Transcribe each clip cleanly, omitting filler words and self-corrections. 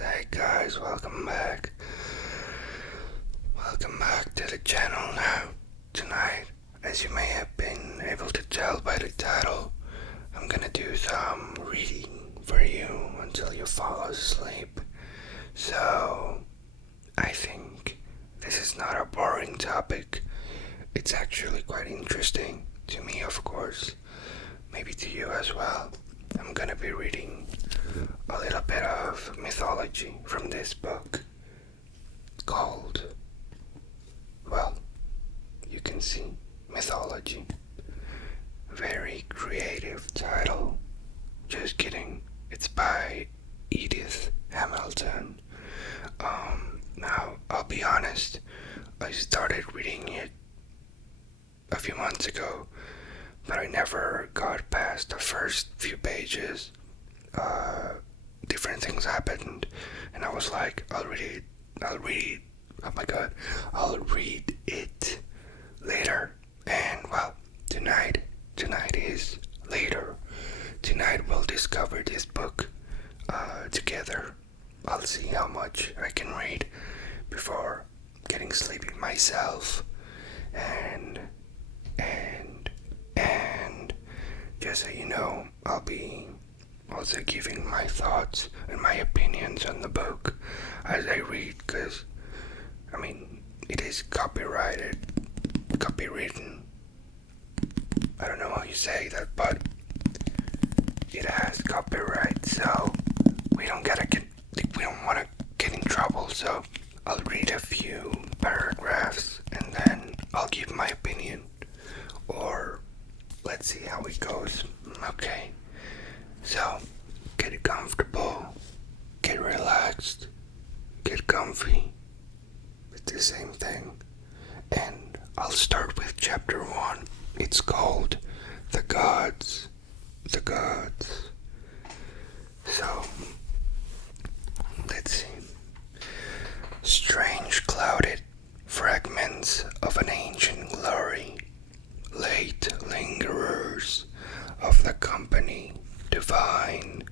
Hey guys, welcome back. Welcome back to the channel now. Tonight, as you may have been able to tell by the title, I'm gonna do some reading for you until you fall asleep. So, I think this is not a boring topic. It's actually quite interesting, to me of course, maybe to you as well. I'm gonna be reading a little bit of mythology from this book called, well, you can see, Mythology. Very creative title. Just kidding. It's by Edith Hamilton. Now, I'll be honest, I started reading it a few months ago, but I never got past the first few pages. Different things happened, and I was like, I'll read, oh my god, I'll read it later. And well, tonight is later. Tonight we'll discover this book together. I'll see how much I can read before getting sleepy myself. And just so you know, I'll be also giving my thoughts and my opinions on the book as I read, because I mean, it is copywritten. I don't know how you say that, but it has copyright, so we don't want to get in trouble. So I'll read a few paragraphs and then I'll give my opinion, or let's see how it goes. Okay, so get comfortable, get relaxed, get comfy. It's the same thing. And I'll start with chapter 1. It's called The Gods. The Gods. So, let's see. Strange clouded fragments of an ancient glory, late lingerers of the company divine,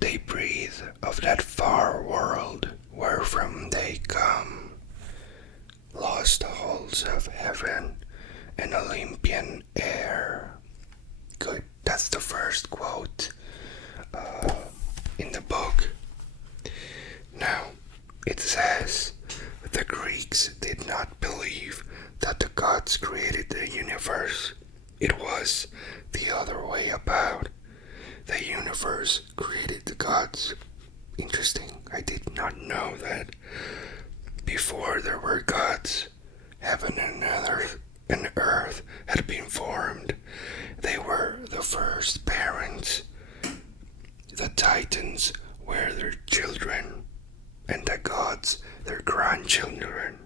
they breathe of that far world wherefrom they come, lost halls of heaven and Olympian air. Good, that's the first quote in the book. Now, it says, the Greeks did not believe that the gods created the universe. It was the other way about. The universe created the gods. Interesting, I did not know that. Before there were gods, heaven and earth had been formed. They were the first parents. The Titans were their children, and the gods their grandchildren.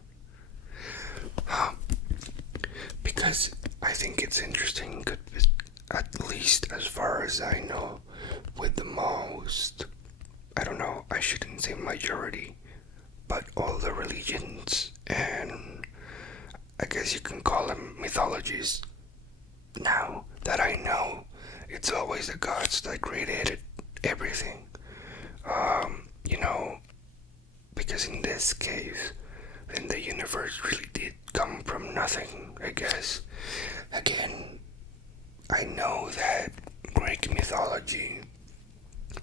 Because I think it's interesting, at least as far as I know, with the most, I don't know, I shouldn't say majority, but all the religions, and I guess you can call them mythologies. Now that I know, it's always the gods that created everything. You know, because in this case, then the universe really did come from nothing, I guess. Again, I know that Greek mythology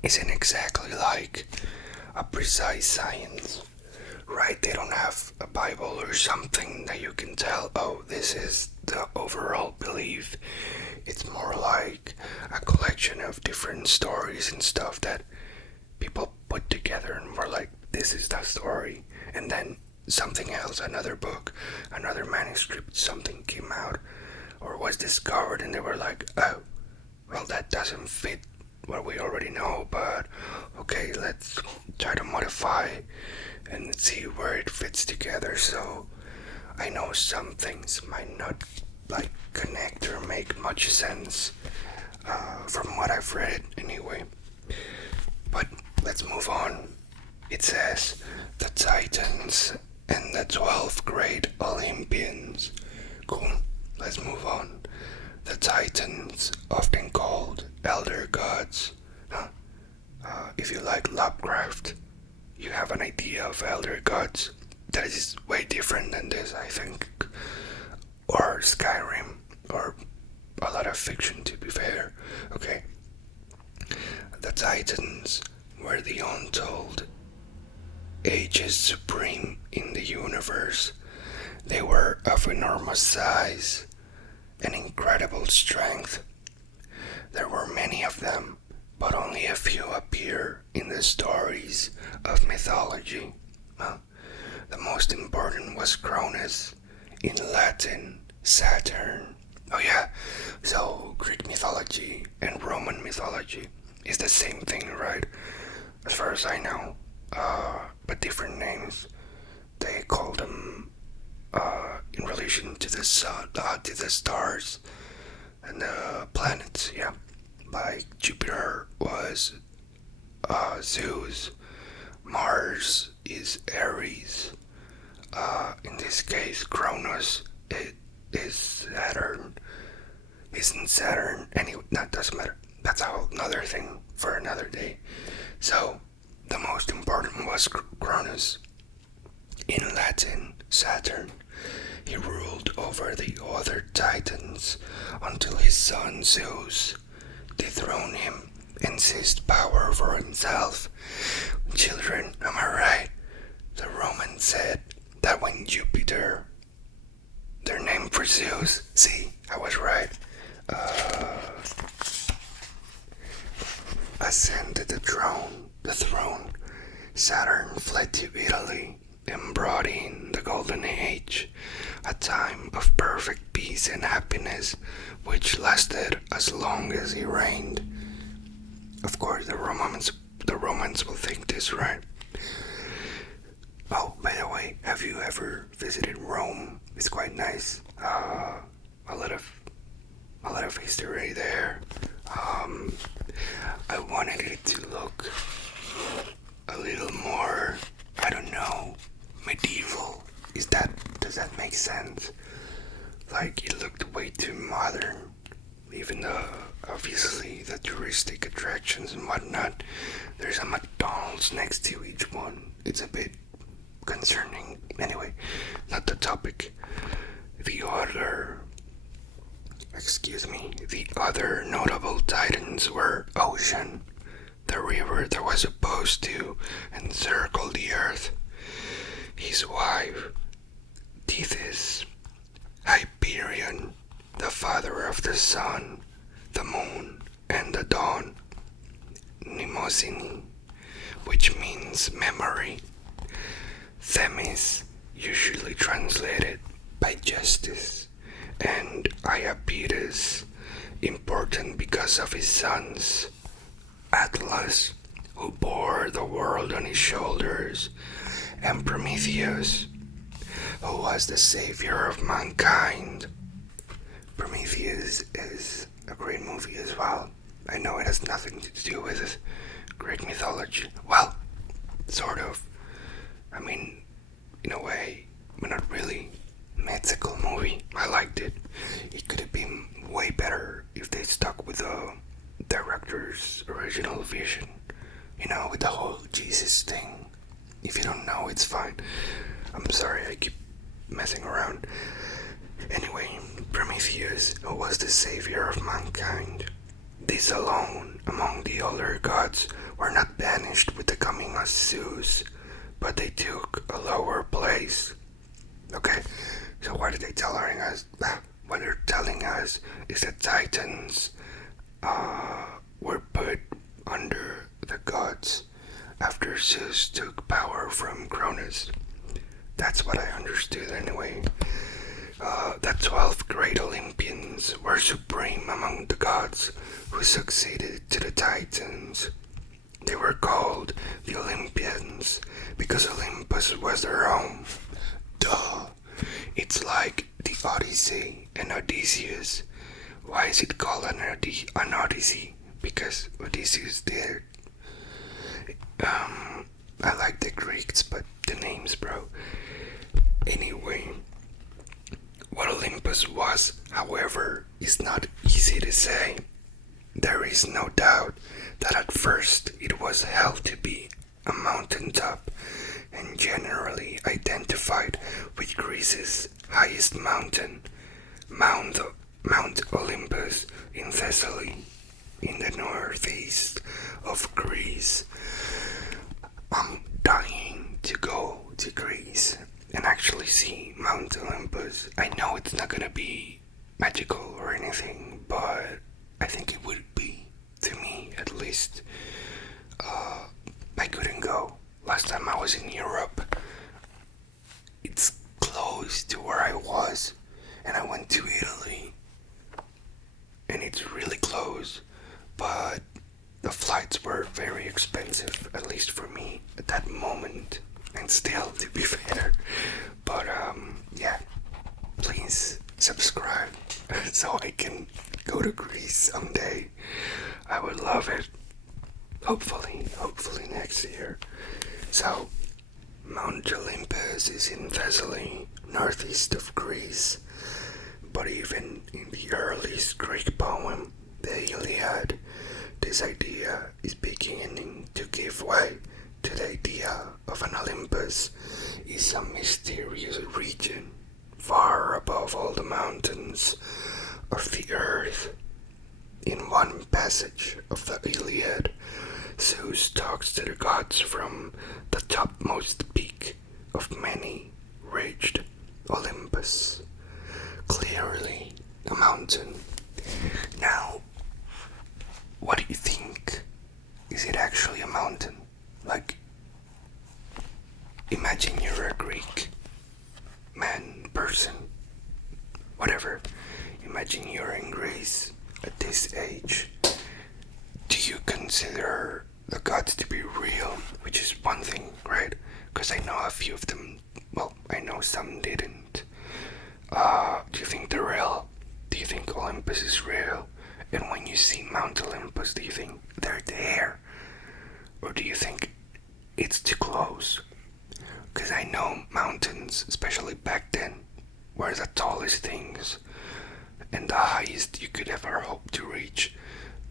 isn't exactly like a precise science, right? They don't have a Bible or something that you can tell, oh, this is the overall belief. It's more like a collection of different stories and stuff that people put together and were like, this is the story. And then something else, another book, another manuscript, something came out or was discovered, and they were like, oh, well, that doesn't fit what we already know, but okay, let's try to modify and see where it fits together. So I know some things might not like connect or make much sense from what I've read anyway, but let's move on. It says the Titans and the 12 great Olympians. Cool, let's move on. The Titans, often called elder gods, if you like Lovecraft, you have an idea of elder gods that is way different than this, I think. Or Skyrim, or a lot of fiction, to be fair. Okay, the Titans were the untold ages supreme in the universe. They were of enormous size and incredible strength. There were many of them, but only a few appear in the stories of mythology. Well, the most important was Cronus, in Latin, Saturn. Oh yeah, so Greek mythology and Roman mythology is the same thing, right? As far as I know, but different names. They call them in relation to the sun, to the stars and the planets. Yeah, like Jupiter was Zeus, Mars is Aries. In this case, Cronus it is Saturn. Isn't Saturn? Anyway, that doesn't matter. That's a whole another thing for another day. So, the most important was Cronus. In Latin, Saturn. He ruled over the other Titans until his son Zeus dethroned him and seized power for himself. Children, am I right? The Romans said that when Jupiter, their name for Zeus, see, I was right, ascended the throne, Saturn fled to Italy and brought in the Golden Age, a time of perfect peace and happiness which lasted as long as he reigned. Of course, the Romans will think this, right? Oh, by the way, have you ever visited Rome? It's quite nice. A lot of history there. I wanted it to look a little more, I don't know, medieval. Does that make sense? Like, it looked way too modern. Even though, obviously, the touristic attractions and whatnot, there's a McDonald's next to each one. It's a bit concerning. Anyway, not the topic. The other notable titans were Ocean, the river that was supposed to encircle the earth, his wife, Tethys, Hyperion, the father of the sun, the moon, and the dawn, Mnemosyne, which means memory, Themis, usually translated by justice, and Iapetus, important because of his sons, Atlas, who bore the world on his shoulders, and Prometheus, who was the savior of mankind. Prometheus is a great movie as well. I know it has nothing to do with Greek mythology. Well, sort of. I mean, in a way, but not really. It's a cool movie. I liked it. It could have been way better if they stuck with the director's original vision. You know, with the whole Jesus thing. If you don't know, it's fine. I'm sorry, I keep messing around. Anyway, Prometheus was the savior of mankind. These alone, among the other gods, were not banished with the coming of Zeus, but they took a lower place. Okay, so what are they telling us? What they're telling us is that Titans were put under the gods after Zeus took power from Cronus. That's what I understood anyway. That 12 great Olympians were supreme among the gods who succeeded to the Titans. They were called the Olympians because Olympus was their home. Duh. It's like the Odyssey and Odysseus. Why is it called an Odyssey? Because Odysseus did. I like the Greeks, but the names, bro. Anyway, what Olympus was, however, is not easy to say. There is no doubt that at first it was held to be a mountaintop and generally identified with Greece's highest mountain, Mount, Mount Olympus in Thessaly, in the northeast of Greece. I'm dying to go to Greece and actually see Mount Olympus. I know it's not gonna be magical or anything, but I think it would be, to me at least. I couldn't go. Last time I was in Europe, it's close to where I was, and I went to Italy, and it's really close, but the flights were very expensive, at least for me at that moment, and still, to be fair. But yeah, please subscribe so I can go to Greece someday. I would love it. Hopefully next year. So, Mount Olympus is in Thessaly, northeast of Greece. But even in the earliest Greek poem, the Iliad, this idea is beginning to give way to the idea of an Olympus is a mysterious region far above all the mountains of the earth. In one passage of the Iliad, Zeus talks to the gods from the topmost peak of many ridged Olympus, clearly a mountain. Now, what do you think? Is it actually a mountain? Like, imagine you're a Greek man, person, whatever. Imagine you're in Greece at this age. Do you consider the gods to be real? Which is one thing, right? Because I know a few of them, well, I know some didn't. Do you think they're real? Do you think Olympus is real? And when you see Mount Olympus, do you think they're there? Or do you think it's too close? Because I know mountains, especially back then, were the tallest things and the highest you could ever hope to reach.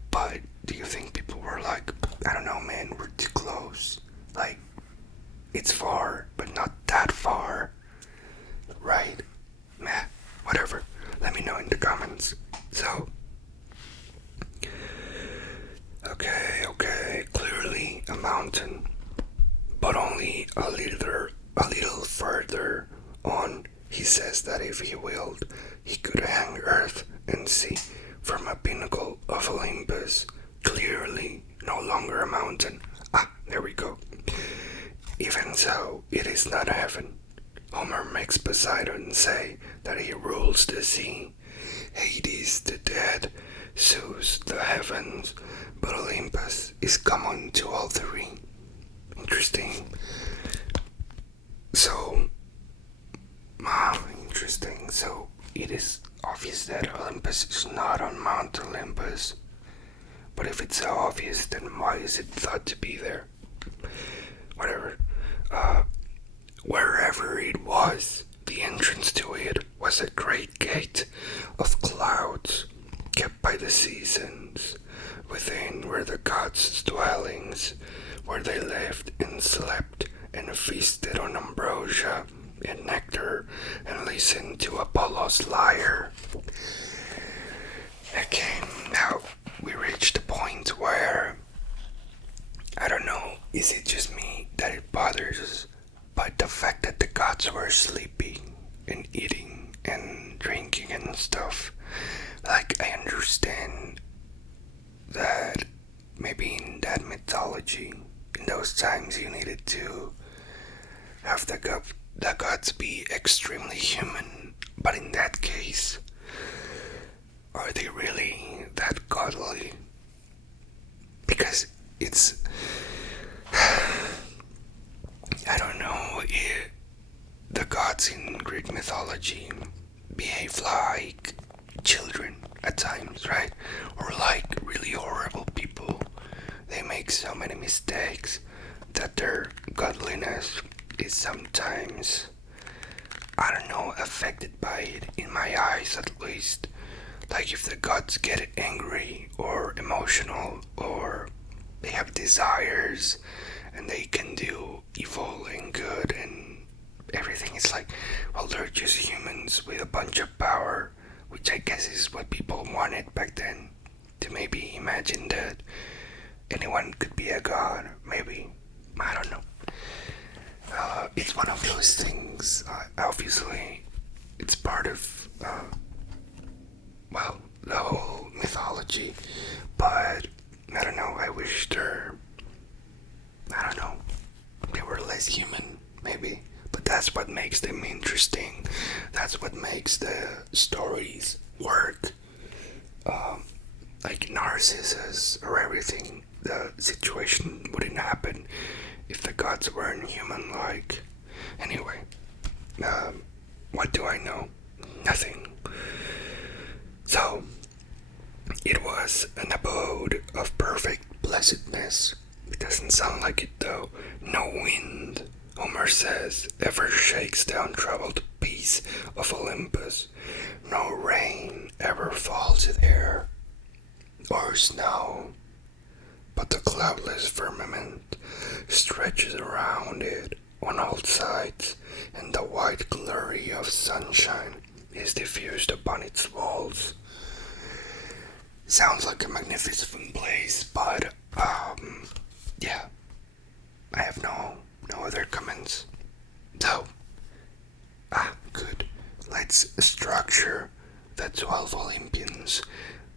But do you think people were like, I don't know, man, we're too close? Like, it's far, but not that far, right? Meh, whatever. Let me know in the comments. So, okay, clearly a mountain, but only a little further on. He says that if he willed, he could hang earth and sea from a pinnacle of Olympus, clearly no longer a mountain. There we go. Even so, it is not heaven. Homer makes Poseidon say that he rules the sea, Hades the dead, Zeus the heavens, but Olympus is common to all three. Interesting. So, interesting. So, it is obvious that Olympus is not on Mount Olympus. But if it's so obvious, then why is it thought to be there? Whatever. Wherever it was, the entrance to it was a great gate of clouds kept by the seasons. Within were the gods' dwellings, where they lived and slept and feasted on ambrosia and nectar and listened to Apollo's lyre. Okay, now we reached the point where, I don't know, is it just me that it bothers, but the fact that the gods were sleeping and eating and drinking and stuff, like, I understand that maybe in that mythology, in those times, you needed to have the gods be extremely human, but in that case, are they really that godly? Because it's, I don't know, the gods in Greek mythology behave like children at times, right? Or like really horrible people. They make so many mistakes that their godliness is sometimes, I don't know, affected by it, in my eyes at least. Like if the gods get angry or emotional or they have desires and they can do evil and good and everything. It's like, well, they're just humans with a bunch of power, which I guess is what people wanted back then, to maybe imagine that anyone could be a god, maybe. I don't know. It's one of those things. Obviously, it's part of, well, the whole mythology, but I don't know. I wish I don't know, they were less human, maybe. But that's what makes them interesting. That's what makes the stories work. Like Narcissus or everything, the situation wouldn't happen if the gods weren't human-like. Anyway, what do I know? Nothing. So, it was an abode of perfect blessedness. It doesn't sound like it though. No wind, Homer says, ever shakes the untroubled peace of Olympus. No rain ever falls there, or snow, but the cloudless firmament stretches around it on all sides, and the white glory of sunshine is diffused upon its walls. Sounds like a magnificent place, but yeah, I have no other comments. So, good. Let's structure the 12 Olympians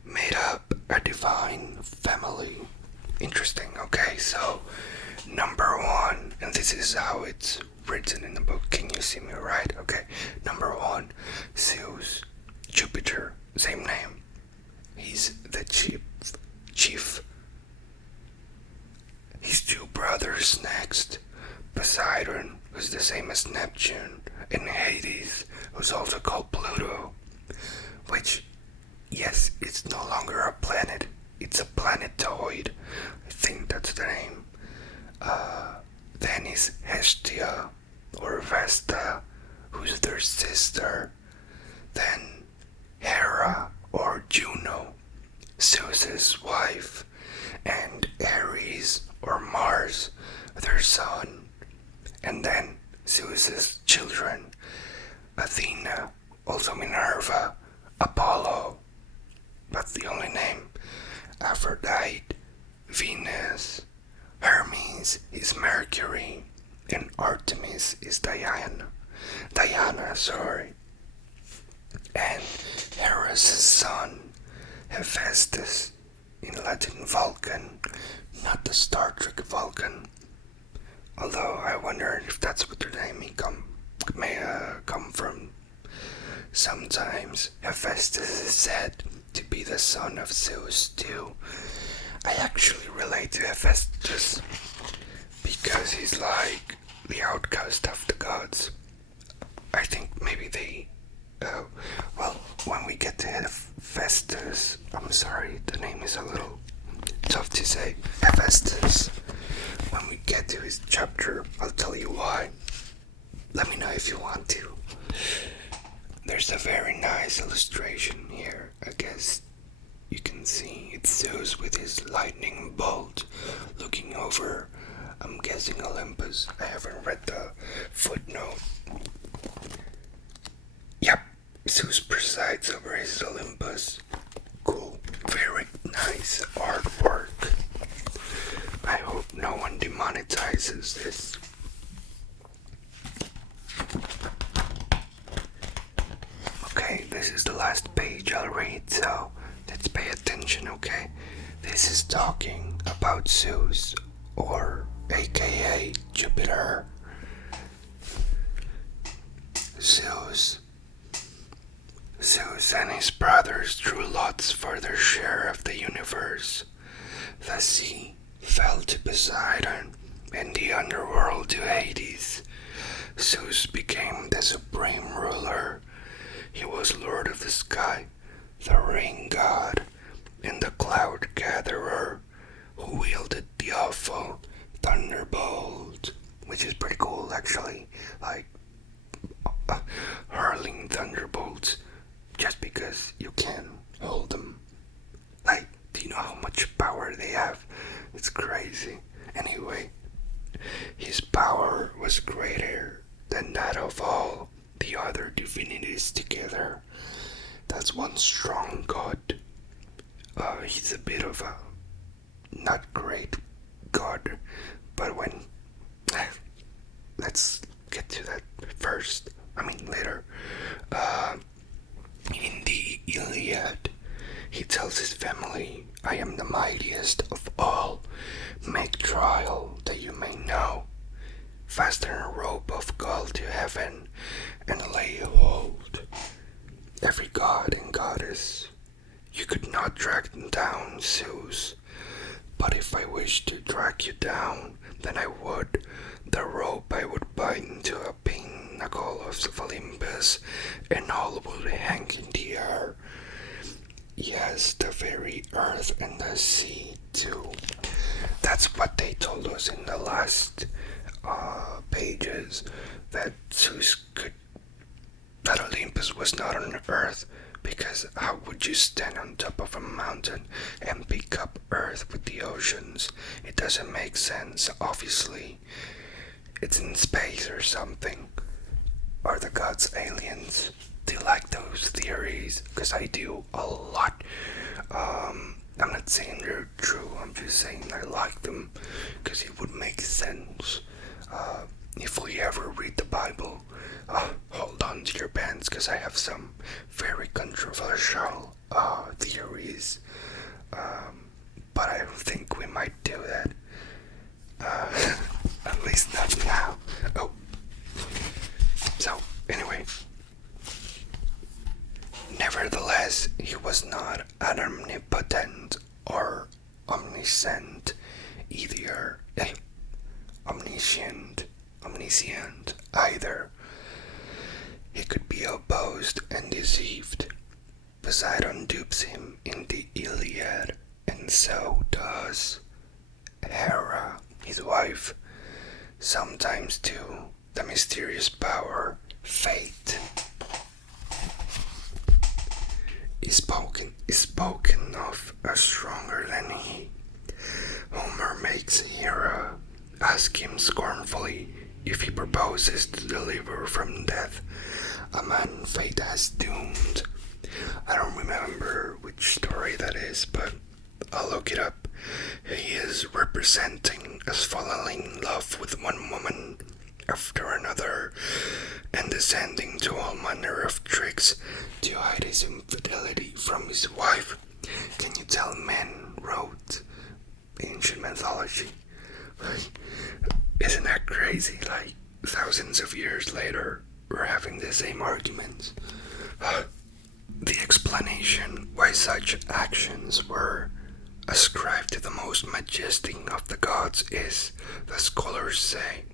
made up a divine family. Interesting, okay, so number one, and this is how it's written in the book. Can you see me right? Okay, number one, Zeus, Jupiter, same name. He's the chief. His two brothers next, Poseidon, who's the same as Neptune, and Hades, who's also called Pluto, which, yes, it's no longer a planet, it's a planetoid. I think that's the name. Then is Hestia, or Vesta, who's their sister. Then Hera, or Juno, Zeus's wife, and Ares, or Mars, their son. And then Zeus's children, Athena, also Minerva, Apollo, that's the only name, Aphrodite, Venus, Hermes is Mercury, and Artemis is Diana, and Hera's son, Hephaestus, in Latin Vulcan, not the Star Trek Vulcan. Although I wonder if that's what their name may come from. Sometimes Hephaestus is said to be the son of Zeus too. I actually relate to Hephaestus because he's like the outcast of the gods. I think maybe well, when we get to Hephaestus, I'm sorry, the name is a little tough to say, Hephaestus. When we get to his chapter, I'll tell you why. Let me know if you want to. There's a very nice illustration here. I guess you can see it's Zeus with his lightning bolt looking over, I'm guessing, Olympus. I haven't read the footnote. Yep, Zeus presides over his Olympus. Cool, very nice artwork. I hope no one demonetizes this. Okay, this is the last page I'll read, so let's pay attention, okay? This is talking about Zeus, or aka Jupiter. Zeus and his brothers drew lots for their share of the universe. The sea fell to Poseidon, and the underworld to Hades. Zeus became the supreme ruler. He was lord of the sky, the rain god, and the cloud gatherer, who wielded the awful thunderbolt, which is pretty cool actually, like hurling thunderbolts just because you can hold them. Like, do you know how much power they have? It's crazy. Anyway, was greater than that of all the other divinities together. That's one strong god. He's a bit of a not great god, but when let's get to that first. I mean later. In the Iliad, he tells his family, "I am the mightiest of all. Make trial that you may know. Fasten a rope of gold to heaven and lay hold. Every god and goddess, you could not drag them down, Zeus. But if I wished to drag you down, then I would. The rope I would bind to a pinnacle of Olympus, and all would hang in the air. Yes, the very earth and the sea too." That's what they told us in the last pages, that Zeus could, that Olympus was not on earth, because how would you stand on top of a mountain and pick up earth with the oceans? It doesn't make sense. Obviously it's in space or something. Are the gods aliens? Do you like those theories? Because I do a lot. I'm not saying they're true, I'm just saying I like them because it would make sense. If we ever read the Bible, hold on to your pants because I have some very controversial theories. But I think we might do that. At least not now. Oh. So, anyway. Nevertheless, he was not an omnipotent or omniscient either. Omniscient either. He could be opposed and deceived. Poseidon dupes him in the Iliad, and so does Hera, his wife. Sometimes too, the mysterious power, fate, is spoken of as stronger than he. Homer makes Hera ask him scornfully if he proposes to deliver from death a man fate has doomed. I don't remember which story that is, but I'll look it up. He is representing as falling in love with one woman after another, and descending to all manner of tricks to hide his infidelity from his wife. Can you tell men wrote ancient mythology? Isn't that crazy? Like, thousands of years later, we're having the same arguments. The explanation why such actions were ascribed to the most majestic of the gods is, the scholars say,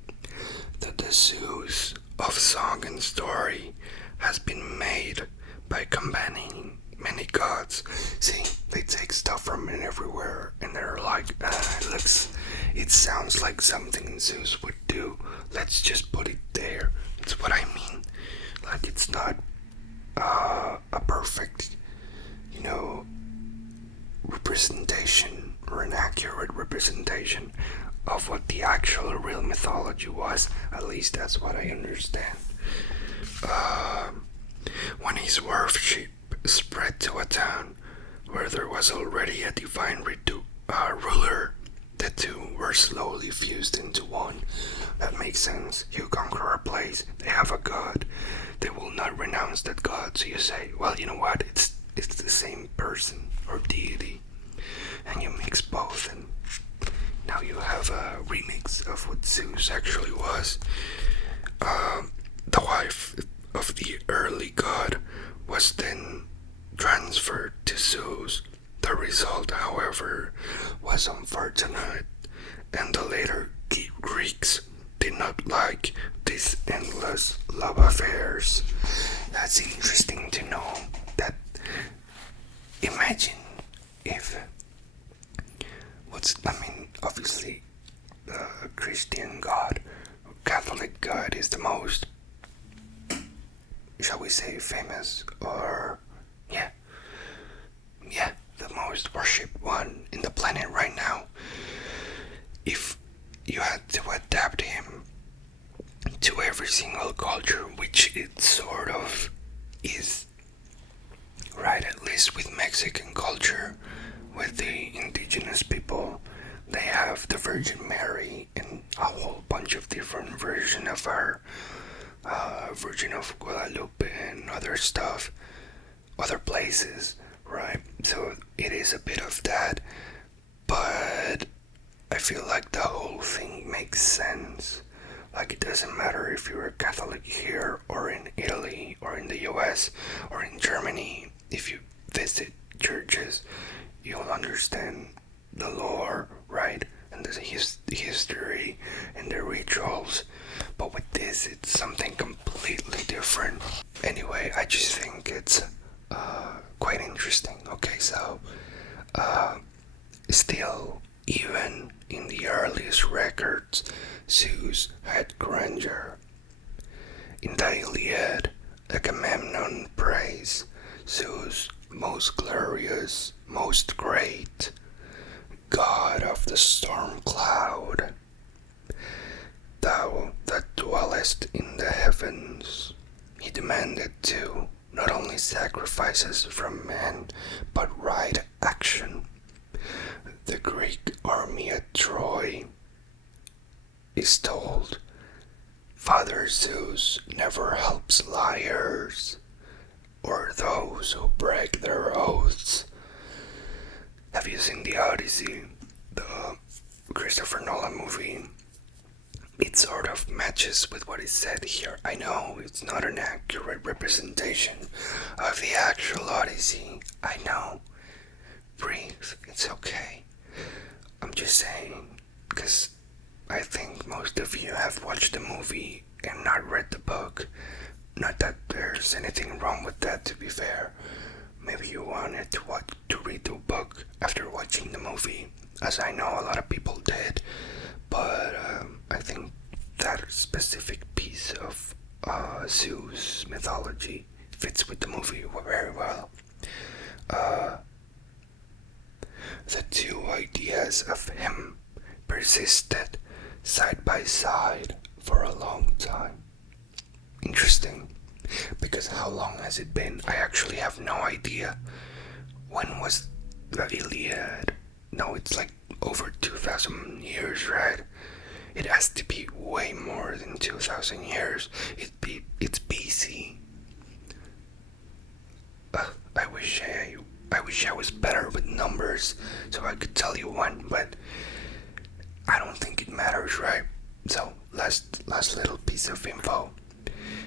that the Zeus of song and story has been made by combining many gods. See, they take stuff from everywhere and they're like, it sounds like something Zeus would do. Let's just put it there. That's what I mean. Like, it's not a perfect, representation or an accurate representation of what the actual real mythology was. At least that's what I understand. When his worship spread to a town where there was already a divine ruler, the two were slowly fused into one. That makes sense. You conquer a place, they have a god. They will not renounce that god, so you say, well, you know what, it's the same person or deity. And you mix both, and now you have a remix of what Zeus actually was. The wife of the early god was then transferred to Zeus. The result, however, was unfortunate, and the later Greeks did not like these endless love affairs. That's interesting to know. That, imagine if, obviously the Christian God, Catholic God, is the most, shall we say, famous, or the most worshipped one in the planet right now. If you had to adapt him to every single culture, which it sort of is, right? At least with Mexican culture, with the indigenous people, they have the Virgin Mary and a whole bunch of different versions of her, Virgin of Guadalupe and other stuff, other places, right? So it is a bit of that, but I feel like the whole thing makes sense. Like, it doesn't matter if you're a Catholic here or in Italy or in the US or in Germany. If you visit churches, you'll understand the lore, right? And the history and the rituals. But with this, it's something completely different. Anyway, I just think it's quite interesting. Okay, so still, even in the earliest records, Zeus had grandeur. In the Iliad, Agamemnon praised Zeus, most glorious, most great, God of the storm cloud. Thou that dwellest in the heavens, he demanded too, not only sacrifices from men, but right action. The Greek army at Troy is told, Father Zeus never helps liars or those who break their oaths. Have you seen the Odyssey, the Christopher Nolan movie? It sort of matches with what is said here. I know it's not an accurate representation of the actual Odyssey. I know. Breathe, it's okay. I'm just saying, because I think most of you have watched the movie and not read the book. Not that there's anything wrong with that, to be fair. Maybe you wanted to read the book after watching the movie, as I know a lot of people did. But I think that specific piece of Zeus mythology fits with the movie very well. The two ideas of him persisted side by side for a long time. Interesting, because how long has it been? I actually have no idea. When was the Iliad? No, it's like over 2,000 years, right? It has to be way more than 2,000 years. It's BC. I wish I was better with numbers so I could tell you when, but I don't think it matters, right? So last little piece of info.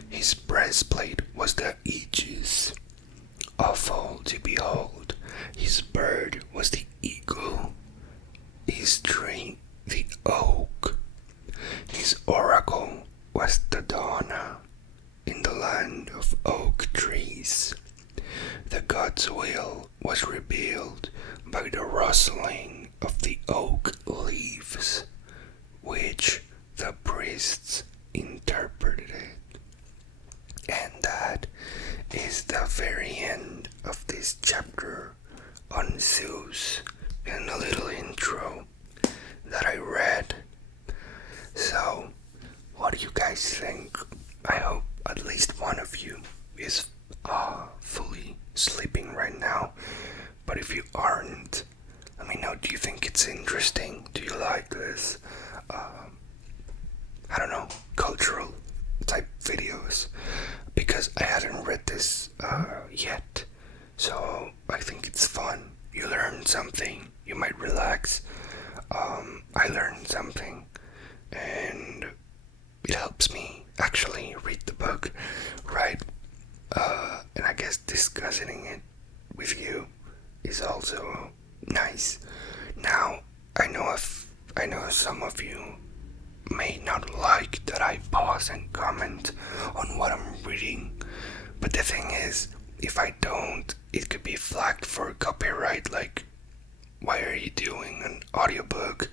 His breastplate was the aegis, awful to behold. His bird was the eagle, his tree the oak, his oracle was the Donna, in the land of oak trees. The god's will was revealed by the rustling of the oak leaves, which the priests interpreted. And that is the very end of this chapter on Zeus and a little intro that I read. So, what do you guys think? I hope at least one of you is fully sleeping right now. But if you aren't, let me know. Do you think it's interesting? Do you like this? I don't know, cultural type videos? Because I hadn't read this yet. So I think it's fun. You learn something. You might relax. I learned something. And it helps me actually read the book, right? And I guess discussing it with you is also nice. Now, I know some of you may not like that I pause and comment on what I'm reading, but the thing is, if I don't, it could be flagged for copyright. Like, why are you doing an audiobook?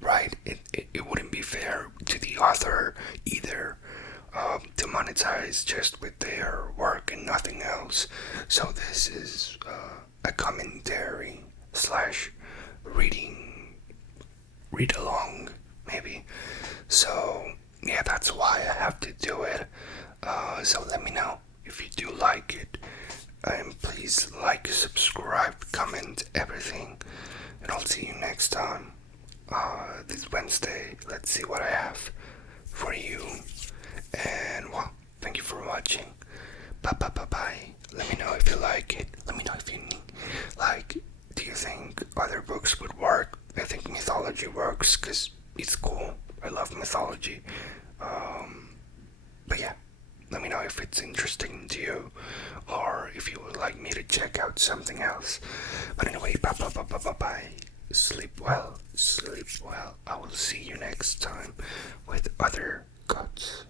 Right? It wouldn't be fair to the author either, to monetize just with their work and nothing else. So this is a commentary slash read along, maybe. So yeah, that's why I have to do it. So let me know if you do like it. And please like, subscribe, comment, everything. And I'll see you next time. This Wednesday, let's see what I have for you. And well, thank you for watching. Bye bye bye bye. Let me know if you like it. Let me know if you need, like, do you think other books would work? I think mythology works because it's cool. I love mythology. But yeah, let me know if it's interesting to you or if you would like me to check out something else. But anyway, bye bye bye bye bye bye. Sleep well, sleep well. I will see you next time with other gods.